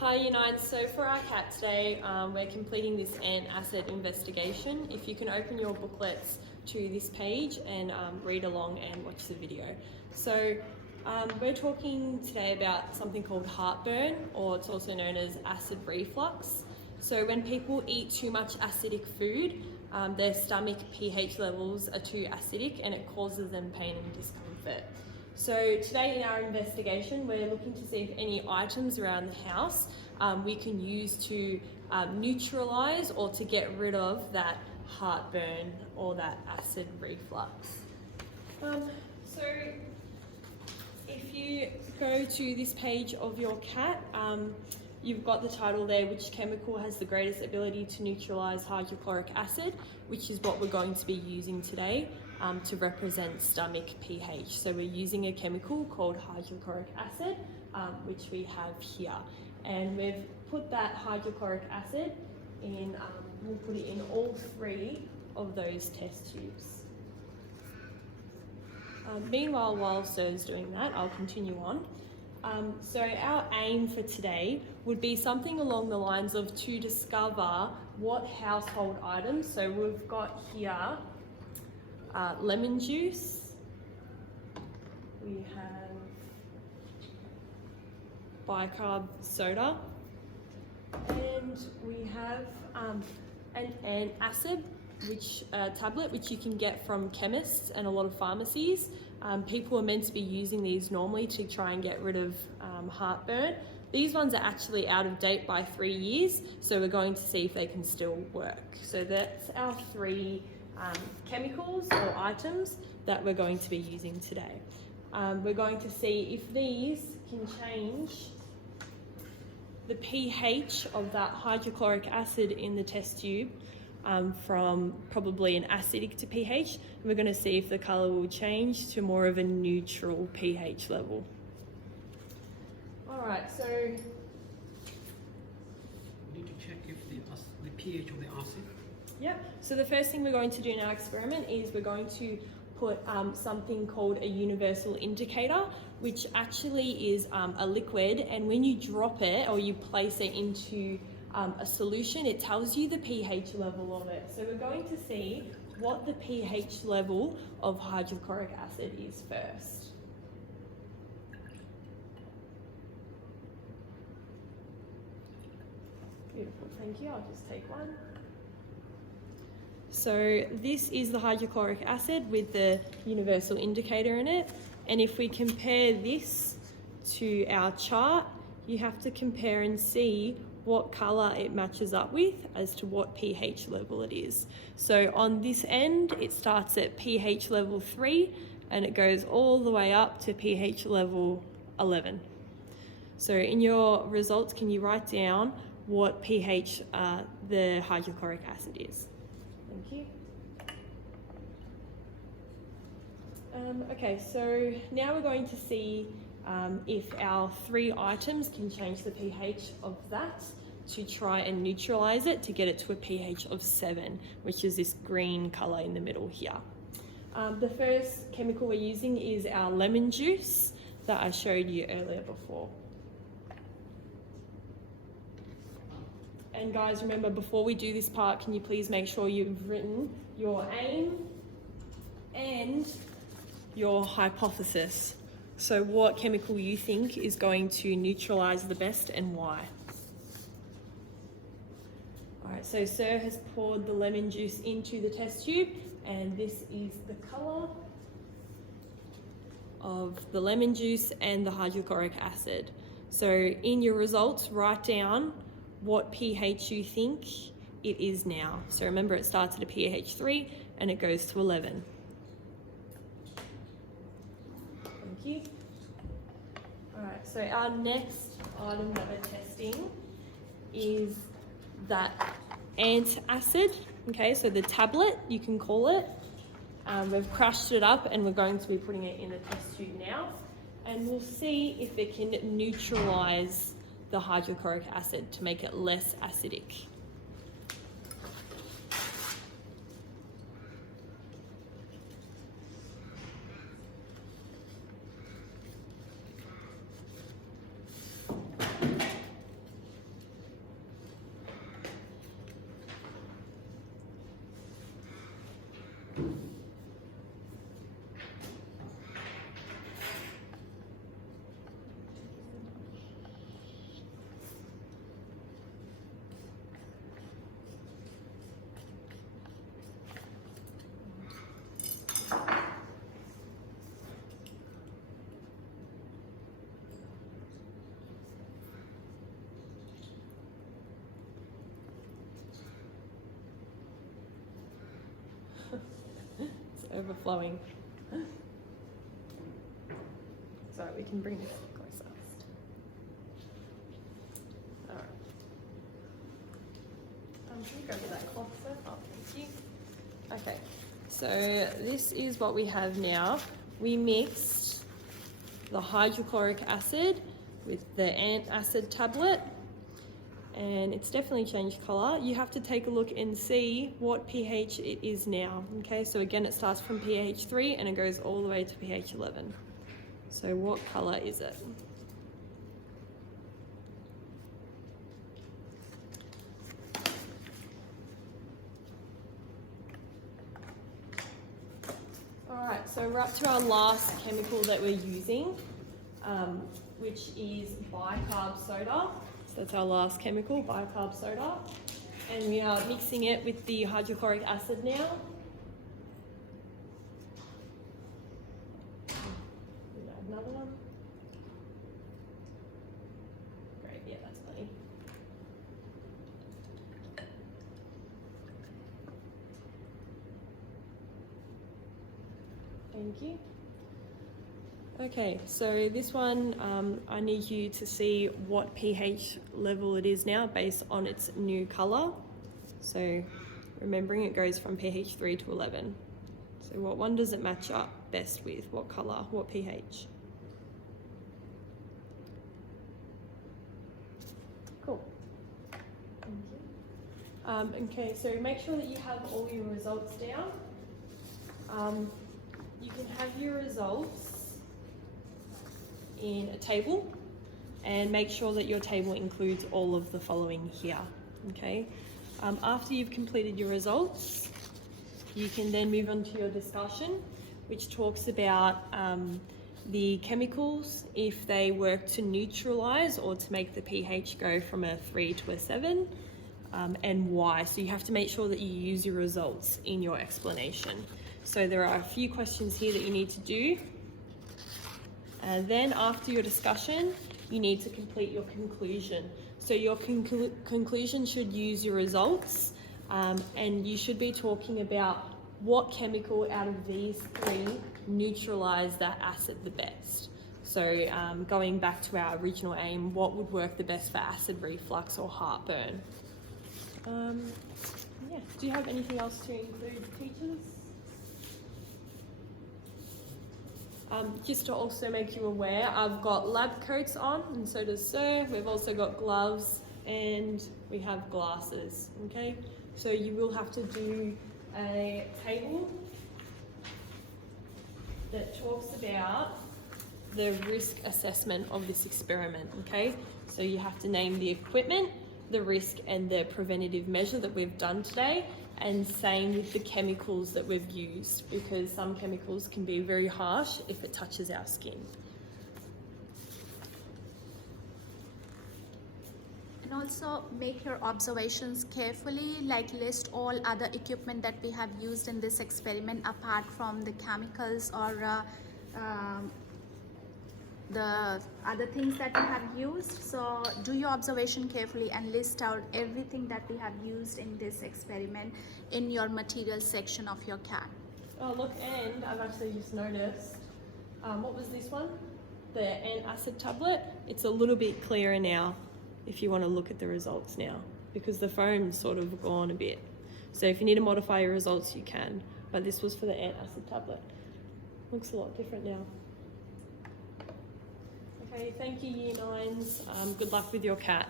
Hi Unite, so for our CAT today, we're completing this antacid investigation. If you can open your booklets to this page and read along and watch the video. So we're talking today about something called heartburn, or it's also known as acid reflux. So when people eat too much acidic food, their stomach pH levels are too acidic and it causes them pain and discomfort. So today in our investigation, we're looking to see if any items around the house we can use to neutralise or to get rid of that heartburn or that acid reflux. So if you go to this page of your CAT, you've got the title there, which chemical has the greatest ability to neutralise hydrochloric acid, which is what we're going to be using today to represent stomach pH. So we're using a chemical called hydrochloric acid, which we have here. And we've put that hydrochloric acid in, we'll put it in all three of those test tubes. Meanwhile, while Sir's doing that, I'll continue on. So our aim for today would be something along the lines of to discover what household items, so we've got here lemon juice, we have bicarb soda, and we have an antacid tablet which you can get from chemists and a lot of pharmacies. People are meant to be using these normally to try and get rid of heartburn. These ones are actually out of date by 3 years, so we're going to see if they can still work. So that's our three chemicals or items that we're going to be using today. We're going to see if these can change the pH of that hydrochloric acid in the test tube from probably an acidic to pH. And we're going to see if the colour will change to more of a neutral pH level. Alright, so we need to check if the pH of the acid. Yep, so the first thing we're going to do in our experiment is we're going to put something called a universal indicator, which actually is a liquid, and when you drop it or you place it into a solution, it tells you the pH level of it. So we're going to see what the pH level of hydrochloric acid is first. Beautiful, thank you. I'll just take one. So this is the hydrochloric acid with the universal indicator in it. And if we compare this to our chart, you have to compare and see what colour it matches up with as to what pH level it is. So on this end, it starts at pH level 3 and it goes all the way up to pH level 11. So in your results, can you write down what pH the hydrochloric acid is? Thank you. Okay, so now we're going to see if our three items can change the pH of that to try and neutralise it to get it to a pH of 7, which is this green colour in the middle here. The first chemical we're using is our lemon juice that I showed you earlier before. And guys, remember, before we do this part, can you please make sure you've written your aim and your hypothesis. So what chemical you think is going to neutralise the best and why. Alright, so Sir has poured the lemon juice into the test tube, and this is the colour of the lemon juice and the hydrochloric acid. So in your results, write down what pH you think it is now. So remember, it starts at a pH 3 and it goes to 11. Thank you. Alright, so our next item that we're testing is that antacid. Okay, so the tablet, you can call it. We've crushed it up and we're going to be putting it in the test tube now. And we'll see if it can neutralise the hydrochloric acid to make it less acidic. It's overflowing. Sorry, we can bring this closer. Alright. Can you go to that cloth, sir? Oh, thank you. Okay, so this is what we have now. We mixed the hydrochloric acid with the antacid tablet, and it's definitely changed colour. You have to take a look and see what pH it is now. Okay, so again, it starts from pH 3 and it goes all the way to pH 11. So what colour is it? Alright, so we're up to our last chemical that we're using, which is bicarb soda. So that's our last chemical, bicarb soda. And we are mixing it with the hydrochloric acid now. Another one. Great, yeah, that's plenty. Thank you. Okay, so this one, I need you to see what pH level it is now based on its new colour. So remembering it goes from pH 3 to 11. So what one does it match up best with? What colour? What pH? Cool. Thank you. Okay, so make sure that you have all your results down. You can have your results in a table, and make sure that your table includes all of the following here. Okay. After you've completed your results, you can then move on to your discussion, which talks about the chemicals, if they work to neutralize or to make the pH go from a 3 to a 7, and why. So you have to make sure that you use your results in your explanation. So there are a few questions here that you need to do. And then after your discussion, you need to complete your conclusion. So your conclusion should use your results, and you should be talking about what chemical out of these three neutralize that acid the best. So going back to our original aim, what would work the best for acid reflux or heartburn? Yeah. Do you have anything else to include, teachers? Just to also make you aware, I've got lab coats on, and so does Sir. We've also got gloves, and we have glasses, okay? So you will have to do a table that talks about the risk assessment of this experiment, okay? So you have to name the equipment, the risk, and the preventative measure that we've done today, and same with the chemicals that we've used, because some chemicals can be very harsh if it touches our skin. And also make your observations carefully, like list all other equipment that we have used in this experiment apart from the chemicals or the other things that we have used. So do your observation carefully and list out everything that we have used in this experiment in your material section of your CAT. Oh look, and I've actually just noticed, what was this one? The antacid tablet. It's a little bit clearer now if you want to look at the results now, because the foam's sort of gone a bit. So if you need to modify your results, you can, but this was for the antacid tablet. Looks a lot different now. Okay, thank you Year 9s. Good luck with your CAT.